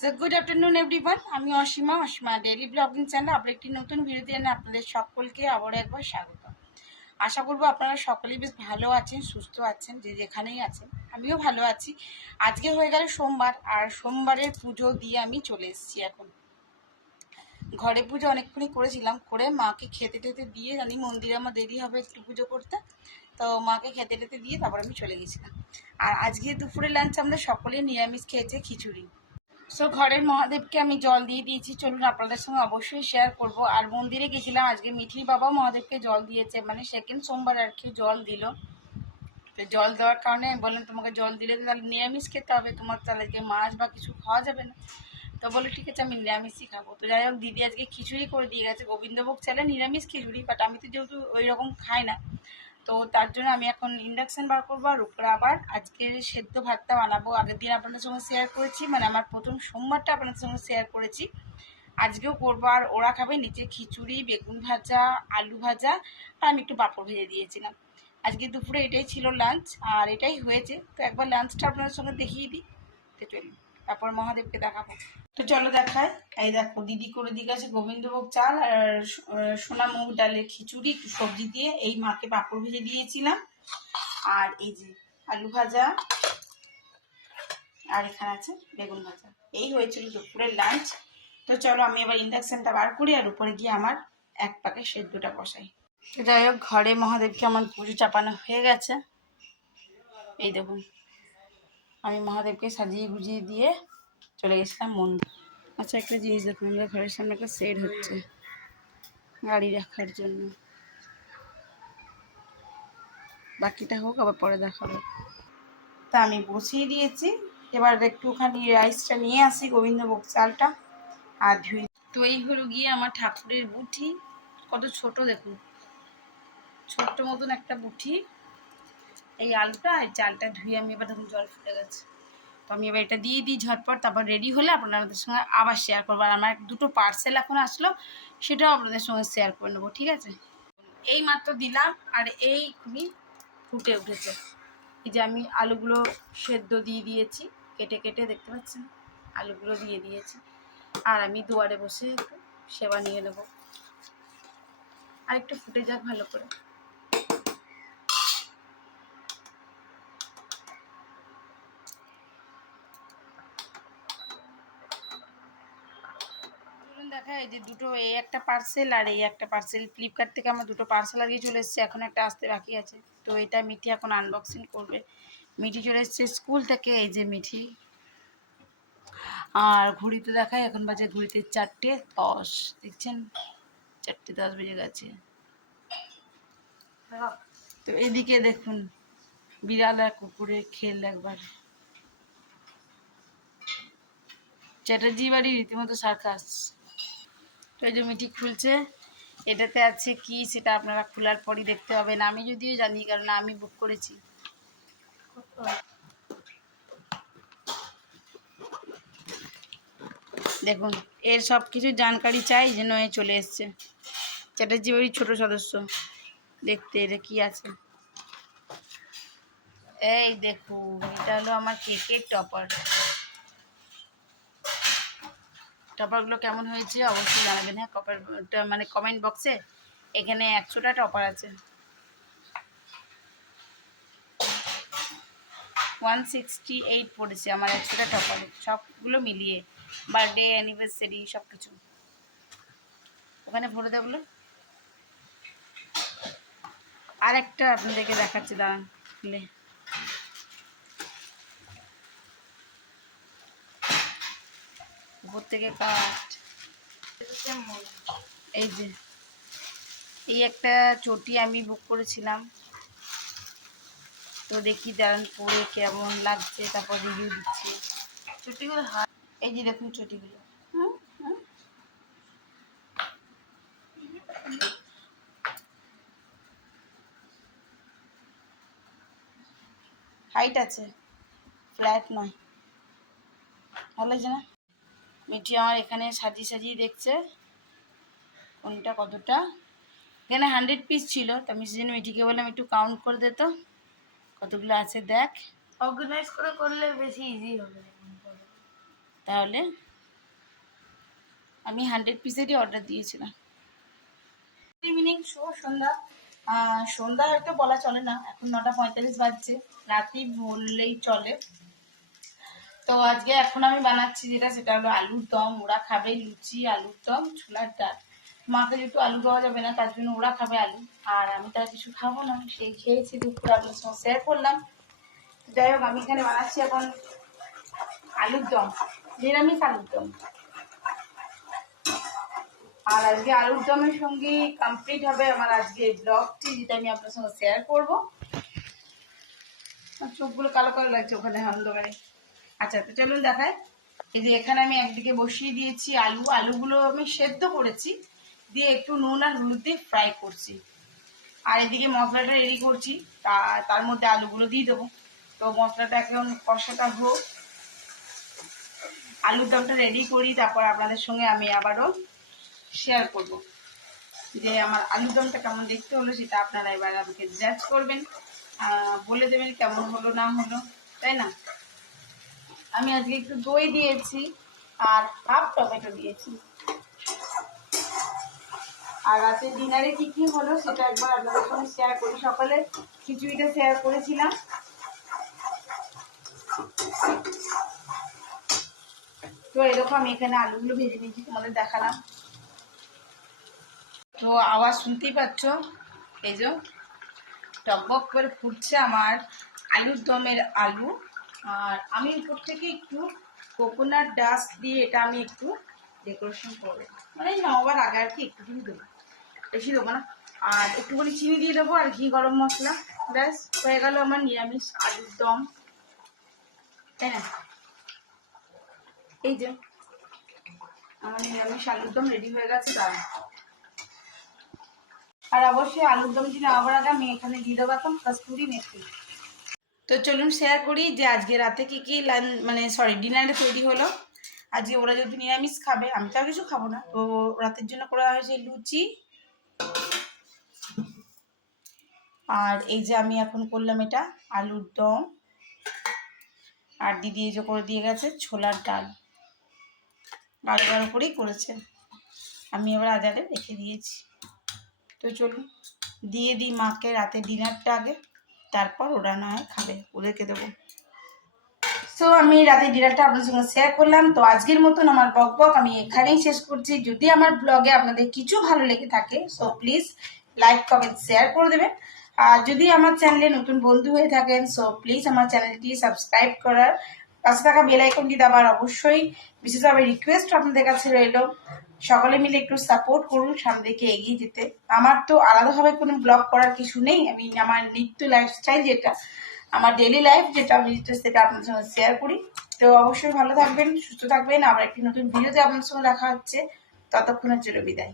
So good afternoon everyone, আমি Asima daily blogging channel আবার একটি নতুন ভিডিওতে জানাই আপনাদের সকলকে আবারও একবার স্বাগত। আশা করবো আপনারা সকলেই বেশ ভালো আছেন, সুস্থ আছেন, যে যেখানেই আছেন। আমিও ভালো আছি। আজকে হয়ে গেল সোমবার, আর সোমবারের পুজো দিয়ে আমি চলে এসেছি। এখন ঘরে পুজো অনেকক্ষণই করেছিলাম, করে মাকে খেতে টেতে দিয়ে, জানি মন্দিরে আমার দেরি হবে একটু পুজো করতে, তো মাকে খেতে টেতে দিয়ে তারপর আমি চলে গেছিলাম। আর আজকে দুপুরে লাঞ্চ আমরা সকলে নিরামিষ খেয়েছে, খিচুড়ি। সো ঘরের মহাদেবকে আমি জল দিয়ে দিয়েছি, চলুন আপনাদের সঙ্গে অবশ্যই শেয়ার করব। আর মন্দিরে গেছিলাম আজকে, মিঠির বাবা মহাদেবকে জল দিয়েছে, মানে সেকেন্ড সোমবার আর কি জল দিল। তো জল দেওয়ার কারণে আমি বললাম তোমাকে জল দিলে তো তাহলে নিরামিষ খেতে হবে, তোমার তাহলে মাছ বা কিছু খাওয়া যাবে না। তো বলে ঠিক আছে আমি নিরামিষই খাবো। তো যাই হোক, দিদি আজকে খিচুড়ি করে দিয়ে গেছে, গোবিন্দভোগ চালে নিরামিষ খিচুড়ি, বাট আমি তো যেহেতু ওই রকম খাই না, তো তার জন্য আমি এখন ইন্ডাকশান বার করবো, আর উপরে আবার আজকে সেদ্ধ ভাতটা বানাবো। আগের দিন আপনাদের সঙ্গে শেয়ার করেছি, মানে আমার প্রথম সোমবারটা আপনাদের সঙ্গে শেয়ার করেছি, আজকেও করবো। আর ওরা খাবে নিচে খিচুড়ি, বেগুন ভাজা, আলু ভাজা, আর আমি একটু পাঁপড় ভেজে দিয়েছিলাম। আজকে দুপুরে এটাই ছিল লাঞ্চ, আর এটাই হয়েছে। তো একবার লাঞ্চটা আপনাদের সঙ্গে দেখিয়ে দিই, তো চলুন তারপর মহাদেবকে দেখাবো। তো চলো দেখায়। এই দেখো, দিদি করে দিয়ে গেছে গোবিন্দভোগ চাল আর সোনা মুগ ডালের খিচুড়ি, একটু সবজি দিয়ে। এই মাকে পাঁপড় ভেজে দিয়েছিলাম, আর এই যে আলু ভাজা, আর এখানে আছে বেগুন ভাজা। এই হয়েছিল দুপুরের লাঞ্চ। তো চলো আমি এবার ইন্ডাকশানটা বার করি, আর উপরে গিয়ে আমার এক পাকে সেদ্ধটা বসাই। তো যাই হোক, ঘরে মহাদেবকে আমার পুজো চাপানো হয়ে গেছে। এই দেখুন, আমি মহাদেবকে সাজিয়ে গুজিয়ে দিয়ে চলে গেছিলাম মন্দির। আচ্ছা, একটা জিনিস দেখুন, আমাদের ঘরের সামনে একটা শেড হচ্ছে গাড়ি রাখার জন্য। বাকিটা হোক, আবার পরে দেখাবো। তা আমি বসিয়ে দিয়েছি, এবার একটুখানি রাইসটা নিয়ে আসি, গোবিন্দভোগ চালটা, আর ধুই। তো এই হলো গিয়ে আমার ঠাকুরের বুটি, কত ছোট দেখুন, ছোট্ট মতন একটা বুটি। এই আলুটা আর চালটা ধুয়ে আমি এবার দেখুন জল ফুটে গেছে, তো আমি এবার এটা দিয়ে দিই ঝটপট, তারপর রেডি হলে আপনাদের সঙ্গে আবার শেয়ার করবো। আর আমার দুটো পার্সেল এখন আসলো, সেটাও আপনাদের সঙ্গে শেয়ার করে নেবো, ঠিক আছে? এই মাত্র দিলাম, আর এইখুনি ফুটে উঠেছে। এই যে আমি আলুগুলো সেদ্ধ দিয়ে দিয়েছি, কেটে কেটে, দেখতে পাচ্ছেন আলুগুলো দিয়ে দিয়েছি। আর আমি দুয়ারে বসে একটু সেবা নিয়ে নেব, আর একটু ফুটে যাক ভালো করে। দেখা, এই যে দুটো, এই একটা পার্সেল আর এই একটা পার্সেল, ফ্লিপকার্ট থেকে আমার দুটো পার্সেল আগে চলে এসেছে, এখন একটা আসতে বাকি আছে। তো এটা মিঠি এখন আনবক্সিং করবে। মিঠি চলে এসছে স্কুল থেকে, এই যে মিঠি। আর ঘড়িতে দেখায়, এখন বাজে ঘড়িতে 4:10, দেখছেন 4:10 বেজে গেছে। তো এদিকে দেখুন, বিড়াল আর কুকুরের খেল একবার। চ্যাটার্জি বাড়ি রীতিমতো সার্কাস। তো এই যে মিঠি খুলছে, এটাতে আছে কি সেটা আপনারা খোলার পরই দেখতে পাবেন। আমি যদিও জানি, কারণ আমি বুক করেছি। দেখুন, এর সব কিছু জানকারি চাই, এই জন্য চলে এসছে। চ্যাটার্জি বাড়ির ছোট সদস্য, দেখতে এটা কি আছে। এই দেখুন, এটা হলো আমার কেকের টপার। টপারগুলো কেমন হয়েছে অবশ্যই জানাবেন, হ্যাঁ? টপারটা মানে কমেন্ট বক্সে। এখানে 100টা টপার আছে, 168 পড়েছে আমার 100টা টপারে, সবগুলো মিলিয়ে, বার্থডে, অ্যানিভার্সারি, সব কিছু। ওখানে ভরে দেবো। আর একটা আপনাদেরকে দেখাচ্ছি, দাঁড়ান খুলে। উপর থেকে কাঠ, এই যে এই একটা চটি আমি বুক করেছিলাম, তো দেখি দাঁড়ান পরে কেমন লাগছে, তারপর রিভিউ দিচ্ছি। চটিগুলো এই যে দেখুন চটিগুলো, হাইট আছে, ফ্ল্যাট নয়। ভালো লাগছে না? মিঠি আমার এখানে সাজিয়ে সাজিয়ে দেখছে কোনটা কতটা। এখানে 100 পিস ছিল, তো আমি সেজন্য মিঠিকে বললাম একটু কাউন্ট করে দে তো কতগুলো আছে দেখ। অর্গানাইজ করে করলে বেশি ইজি হবে। তাহলে আমি 100 পিসেরই অর্ডার দিয়েছিলাম। ইভিনিং শো সন্ধ্যা, সন্ধ্যা হয়তো বলা চলে না, এখন 9:45 বাজছে, রাত্রি বললেই চলে। তো আজকে এখন আমি বানাচ্ছি সেটা হলো আলুর দম। ওরা খাবে লুচি, আলুর দম, ছোলার ডাল। মাকে যেহেতু আলু দেওয়া যাবে না, তার জন্য ওরা খাবে আলু, আর আমি তার কিছু খাবো না, সেই খেয়েছি দুপুরে আপনার সঙ্গে শেয়ার করলাম। যাই হোক, আমি এখানে বানাচ্ছি এখন আলুর দম, নিরামিষ আলুর দম। আর আজকে আলুর দমের সঙ্গে কমপ্লিট হবে আমার আজকে ব্লগটি, যেটা আমি আপনার সঙ্গে শেয়ার করবো। চোখগুলো কালো কালো লাগছে ওখানে অন্ধকারে। আচ্ছা, তো চলুন দেখায়। এই যে এখানে আমি একদিকে বসিয়ে দিয়েছি আলুগুলো আমি সেদ্ধ করেছি, দিয়ে একটু নুন আর হলুদ দিয়ে ফ্রাই করছি। আর এদিকে মশলাটা রেডি করছি, তার মধ্যে আলুগুলো দিয়ে দেবো। তো মশলাটা এখন কষাটা হোক, আলুর দমটা রেডি করি, তারপর আপনাদের সঙ্গে আমি আবারও শেয়ার করব যে আমার আলুর দমটা কেমন দেখতে হলো। সেটা আপনারা এবার আমাকে জাজ করবেন, বলে দেবেন কেমন হলো না হলো, তাই না? আমি আজকে একটু দই দিয়েছি আর হাফ টমেটো দিয়েছি। আর রাতে ডিনারে কি কি হলো সেটা একবার আপনাদের সঙ্গে শেয়ার করি। সকালে খিচুড়িটা শেয়ার করেছিলাম। তো এরকম আমি এখানে আলুগুলো ভেজে নিয়েছি, তোমাদের দেখালাম। তো আওয়াজ শুনতেই পাচ্ছ, এই যে টকবক করে ফুটছে আমার আলুর দমের আলু। আর আমি উপর থেকে একটু কোকোনাট ডাস্ট দিয়ে এটা আমি একটু ডেকোরেশন করবো, মানে নামাবার আগে আর কি একটুখানি দেবো, বেশি দেবো না। আর একটুখানি চিনি দিয়ে দেবো আর ঘি, গরম মশলা, ব্যাস হয়ে গেল আমার নিরামিষ আলুর দম, তাই না? এই যে আমার নিরামিষ আলুর দম রেডি হয়ে গেছে। আর অবশ্যই আলুর দম যদি আবার আগে আমি এখানে দিয়ে দেবো এখন কস্তুরি মেথি। তো চলুন শেয়ার করি যে আজকে রাতে কি কি ডিনারে তৈরি হলো। আজকে ওরা যেহেতু নিরামিষ খাবে, আমি তো আর কিছু খাবো না, তো রাতের জন্য করা হয়েছে লুচি। আর এই যে আমি এখন করলাম এটা আলুর দম, আর দিদি এই যে করে দিয়ে গেছে ছোলার ডাল, গাঢ় করেই করেছে। আমি এবার আজারে রেখে দিয়েছি। তো চলুন দিয়ে দিই মাকে রাতে ডিনারটা আগে, তারপর ওরা না হয় খাবে, ওদেরকে দেবো। সো আমি রাতে ডিনারটা আপনাদের সঙ্গে শেয়ার করলাম। তো আজকের মতন আমার বক আমি এখানেই শেষ করছি। যদি আমার ব্লগে আপনাদের কিছু ভালো লেগে থাকে, so please like comment share করে দেবেন। আর যদি আমার চ্যানেলে নতুন বন্ধু হয়ে থাকেন, সো প্লিজ আমার চ্যানেলটি সাবস্ক্রাইব করার, পাশে থাকা বেল আইকনটি দাবার অবশ্যই বিশেষভাবে রিকোয়েস্ট আপনাদের কাছে রইল। সকলে মিলে একটু সাপোর্ট করুন সামনে দিকে এগিয়ে যেতে। আমার তো আলাদাভাবে কোনো ব্লগ করার কিছু নেই, আমি আমার নিত্য লাইফস্টাইল যেটা আমার ডেইলি লাইফ, যেটা আমি সেটা আপনাদের সঙ্গে শেয়ার করি। তো অবশ্যই ভালো থাকবেন, সুস্থ থাকবেন। আবার একটি নতুন ভিডিওতে আপনাদের সঙ্গে দেখা হচ্ছে, ততক্ষণের জন্য বিদায়।